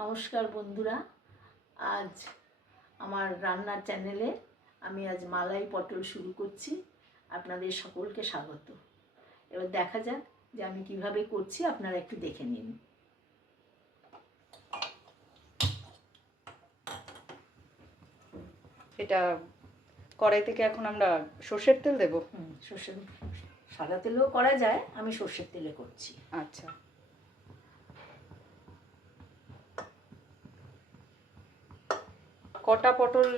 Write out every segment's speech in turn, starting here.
নমস্কার বন্ধুরা, আজ আমার রান্নার চ্যানেলে আমি আজ মালাই পটল শুরু করছি। আপনাদের সকলকে স্বাগত। এবার দেখা যাক যে আমি কিভাবে করছি, আপনারা একটু দেখে নিন। এটা কড়াই থেকে এখন আমরা সর্ষের তেল দেব। সর্ষের সাদা তেলেও করা যায়, আমি সর্ষের তেলে করছি। আচ্ছা, কটা পটল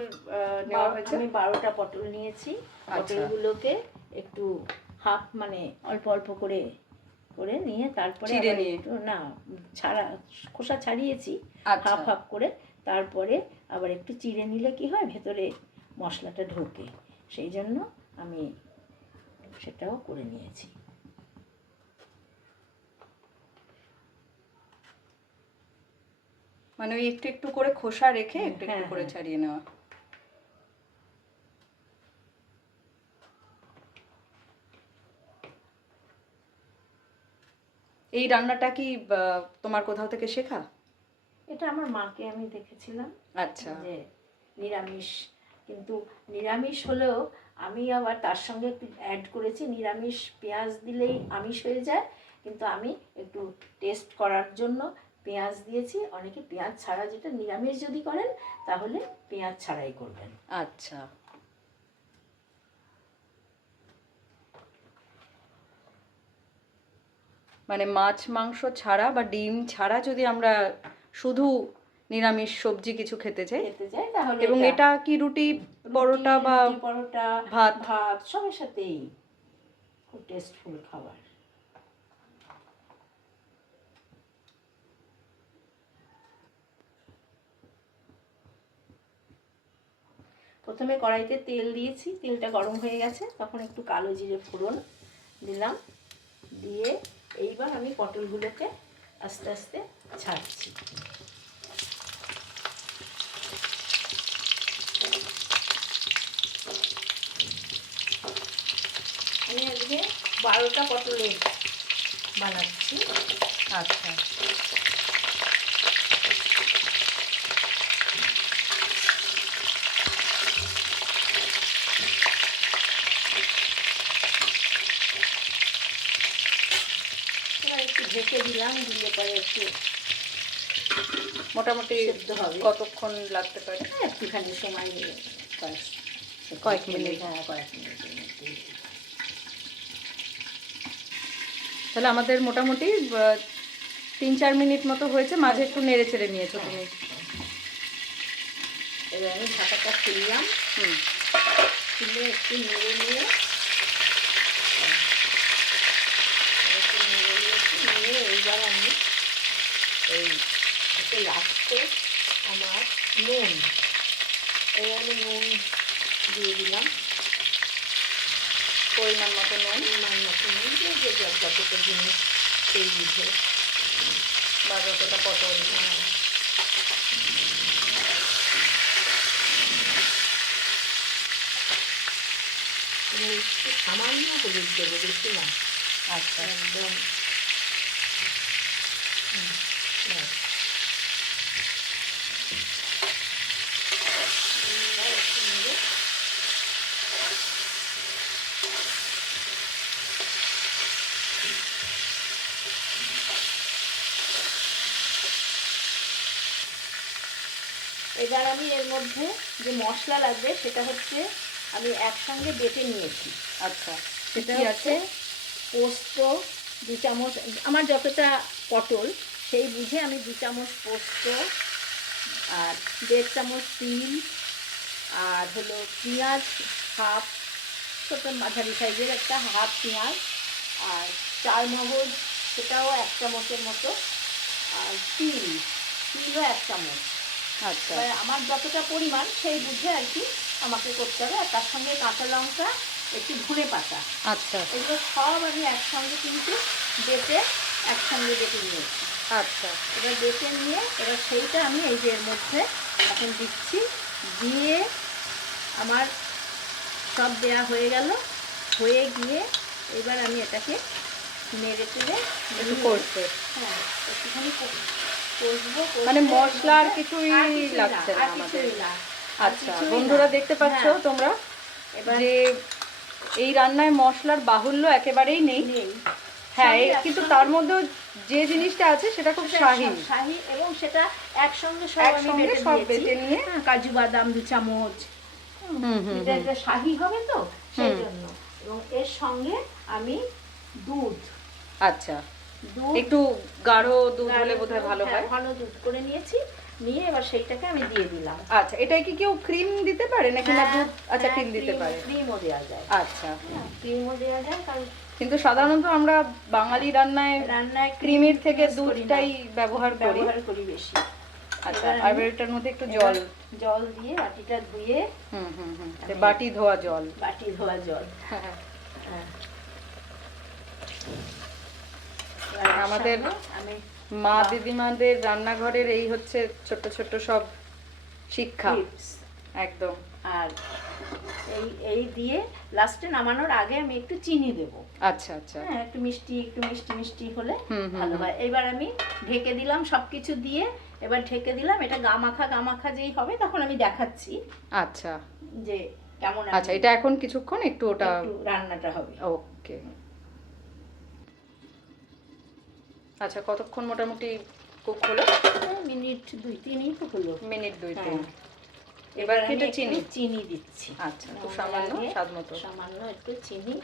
নেওয়া হয়েছে? আমি 12টা পটল নিয়েছি। পটলগুলোকে একটু হাফ মানে অল্প অল্প করে করে নিয়ে তারপরে একটু না ছাড়া খোসা ছাড়িয়েছি, হাফ হাফ করে। তারপরে আবার একটু চিড়ে নিলে কি হয়, ভেতরে মশলাটা ঢোকে, সেই জন্য আমি সেটাও করে নিয়েছি। মানে ওই একটু একটু করে খোসা রেখে একটু একটু করে ছাড়িয়ে নেওয়া। এই রান্নাটা কি তোমার কোথাও থেকে শেখা? এটা আমার মাকে আমি দেখেছিলাম। আচ্ছা, যে নিরামিষ, কিন্তু নিরামিষ হলেও আমি আবার তার সঙ্গে একটু অ্যাড করেছি, নিরামিষ পেঁয়াজ দিলেই আমিষ হয়ে যায়, কিন্তু আমি একটু টেস্ট করার জন্য পেঁয়াজ দিয়েছি। অনেকে পেঁয়াজ ছাড়া, যেটা নিরামিষ যদি করেন তাহলে পেঁয়াজ ছাড়াই করবেন। আচ্ছা, মানে মাছ মাংস ছাড়া বা ডিম ছাড়া যদি আমরা শুধু নিরামিষ সবজি কিছু খেতে চাই তাহলে, এবং এটা কি রুটি পরোটা বা পরোটা ভাত ভাত সবের সাথেই খুব টেস্টফুল খাবার। প্রথমে কড়াইতে তেল দিয়েছি, তেলটা গরম হয়ে গেছে, তখন একটু কালো জিরে ফোড়ন দিলাম, দিয়ে এইবার আমি পটলগুলোকে আস্তে আস্তে ছাড়ছি। আমি আজকে 12টা পটলের বানাচ্ছি। আচ্ছা, একটু ঢেকে দিলাম, দিলে পরে একটু মোটামুটি সেদ্ধ হবে। কতক্ষণ লাগতে পারে? একটুখানি সময় নিয়ে কয়েক মিনিট। তাহলে আমাদের মোটামুটি 3-4 মিনিট মতো হয়েছে, মাঝে একটু নেড়ে চেড়ে নিয়েছো তুমি। এবার আমি ঢাকাটা খুললাম, খুলে একটু নেড়ে নিয়ে এইবার আমি এই লাস্টে আমার নুন, এই আমি নুন দিয়ে দিলাম, পরিমাণ মতো নুন যে যতটা জিনিস সেই বুঝে, বা যতটা পটল। একটু সামান্য হলুদ দেবো, বেশি না। আচ্ছা, একদম এবার আমি এর মধ্যে যে মশলা লাগবে সেটা হচ্ছে আমি একসঙ্গে বেটে নিয়েছি। আচ্ছা, সেটা হচ্ছে পোস্ত 2 চামচ, আমার যতটা পটল সেই বুঝে আমি 2 চামচ পোস্ত, আর 1.5 চামচ তিল, আর হলো পেঁয়াজ হাফ, ছোটো মাঝারি সাইজের একটা হাফ পেঁয়াজ, আর চালমগজ সেটাও 1 চামচের মতো, আর তিলও 1 চামচ। আচ্ছা, আমার যতটা পরিমাণ সেই বুঝে আর কি আমাকে করতে হবে। আর তার সঙ্গে কাঁচা লঙ্কা, একটু ধনে পাতা, আচ্ছা, এগুলো সব আমি একসঙ্গে কিন্তু একসঙ্গে বেটে নিয়েছি। আচ্ছা, এবার বেটে নিয়ে এবার সেইটা আমি এই যে এর মধ্যে এখন দিচ্ছি, দিয়ে আমার সব দেয়া হয়ে গেল, হয়ে গিয়ে এবার আমি এটাকে নেড়ে চেড়ে একটু করতে, একটুখানি কষবো, মানে কষে মশলা আর এর মধ্যে কিছুই আর কিছুই লাগছে না আর আমাদের। কিছুই না, আর আচ্ছা কিছুই বন্ধুরা না। দেখতে পাচ্ছ হ্যাঁ, তোমরা এবার যে এই রান্নায় মশলার বাহুল্য একেবারেই নেই। নেই। হ্যাঁ সবই কিন্তু একসঙ্গে, তার মধ্যেও যে জিনিসটা আছে সেটা খুব সেটা শাহী। শাহী, এবং সেটা একসঙ্গে সব আমি একসঙ্গে বেটে সব দিয়েছি। বেটে নিয়ে হ্যাঁ, কাজু বাদাম 2 চামচ। এটা এটা শাহী হবে তো সেই জন্য। এবং এর সঙ্গে আমি দুধ, আচ্ছা দুধ একটু গাঢ় দুধ হলে বোধহয় ভালো হ্যাঁ, হয়। ঘন দুধ করে নিয়েছি, নিয়ে এবার সেইটাকে আমি দিয়ে দিলাম। আচ্ছা এটাই কি কেউ ক্রিম দিতে পারে নাকি না দুধ? আচ্ছা ক্রিম দিতে পারে। ক্রিমও দেওয়া যায়। আচ্ছা ক্রিমও দেওয়া যায়, কারণ কিন্তু সাধারণত আমরা বাঙালি রান্নায় রান্নায় ক্রিমের থেকে use করি না, দুধটাই ব্যবহার করি। ব্যবহার করি বেশি। আচ্ছা এবার আর আমি এটার মধ্যে একটু এবার জল। জল দিয়ে বাটিটা ধুয়ে, বাটি ধোয়া জল। বাটি ধোয়া জল। হ্যাঁ। হ্যাঁ। এবার এর আমাদের সঙ্গে আমি মা দিদিমাদের রান্নাঘরের এই হচ্ছে ছোট্ট ছোট্ট সব শিক্ষা। tips, একদম। আর এই এই দিয়ে লাস্টে নামানোর আগে আমি একটু চিনি দেবো। আচ্ছা আচ্ছা হ্যাঁ, একটু মিষ্টি মিষ্টি হলে হুম, হুম, ভালো হয়। এবার আমি ঢেকে দিলাম সবকিছু দিয়ে, এবার ঢেকে দিলাম। এটা গা মাখা যেই হবে তখন আমি দেখাচ্ছি আচ্ছা যে কেমন আচ্ছা এটা এখন কিছুক্ষণ একটু ওটা একটু রান্নাটা হবে। ওকে। আচ্ছা কতক্ষণ মোটামুটি কুক হলো? মিনিট 2-3 তো হলো। মিনিট 2-3। হ্যাঁ। এবার আমি কেটে একটু চিনি। চিনি দিচ্ছি। আচ্ছা খুব সামান্য আগে স্বাদ মতো। সামান্য একটু চিনি।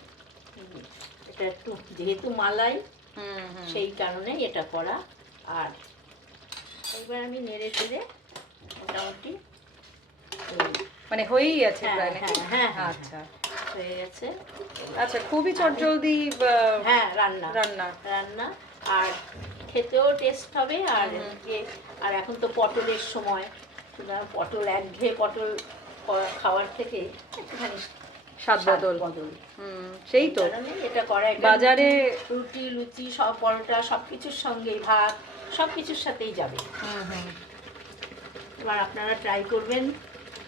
এটা একটু যেহেতু মালাই, সেই কারণেই এটা করা। আর এবার আমি নেড়ে চেড়ে মোটামুটি মানে হয়েই আছে হ্যাঁ, প্রায় নাকি? হ্যাঁ, হ্যাঁ, আচ্ছা হয়ে গেছে। আচ্ছা খুবই চটজলদি হ্যাঁ, রান্না রান্না। রান্না আর খেতেও টেস্ট হবে। আর আর এখন তো পটলের সময়, সুতরাং পটল একঘেয়ে পটল খাওয়ার থেকে একটুখানি স্বাদ বদল। সেই তো কারণে এটা করা। এটা বাজারে রুটি লুচি সব, পরোটা সবকিছুর সঙ্গেই, ভাত সবকিছুর সাথেই যাবে। এবার আপনারা ট্রাই করবেন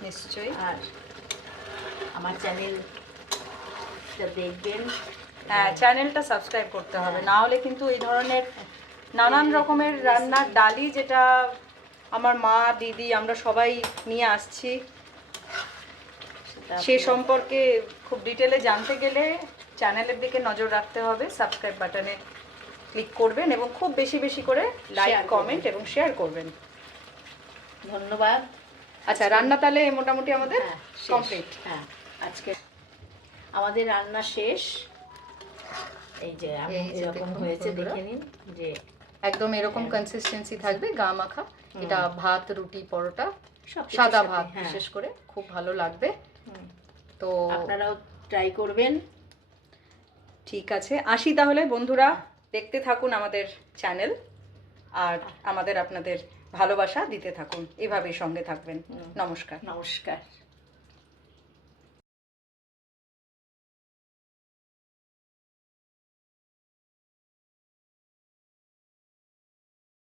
নিশ্চয়ই। আর আমার চ্যানেলটা দেখবেন। হ্যাঁ চ্যানেলটা সাবস্ক্রাইব করতে হবে, না হলে কিন্তু এই ধরনের নানান রকমের রান্নার ডালি যেটা আমার মা দিদি আমরা সবাই নিয়ে আসছি সে সম্পর্কে খুব ডিটেলে জানতে গেলে চ্যানেলের দিকে নজর রাখতে হবে। সাবস্ক্রাইব বাটনে ক্লিক করবেন এবং খুব বেশি বেশি করে লাইক Share কমেন্ট এবং শেয়ার করবেন। ধন্যবাদ। আচ্ছা রান্না তাহলে মোটামুটি আমাদের শেষ। কমপ্লিট। হ্যাঁ, আজকে আমাদের রান্না শেষ। এই যে এই যে এরকম দেখুন হয়েছে, বন্ধুরা। দেখে নিন যে একদম এরকম কনসিস্টেন্সি থাকবে গা মাখা। এটা ভাত রুটি পরোটা সবকিছুর সাদা সাথে, ভাত হ্যাঁ। বিশেষ করে খুব ভালো লাগবে। তো আপনারাও ট্রাই করবেন। ঠিক আছে আসি তাহলে বন্ধুরা, দেখতে থাকুন আমাদের চ্যানেল আর আমাদের আপনাদের ভালোবাসা দিতে থাকুন, এভাবেই সঙ্গে থাকবেন। নমস্কার। নমস্কার।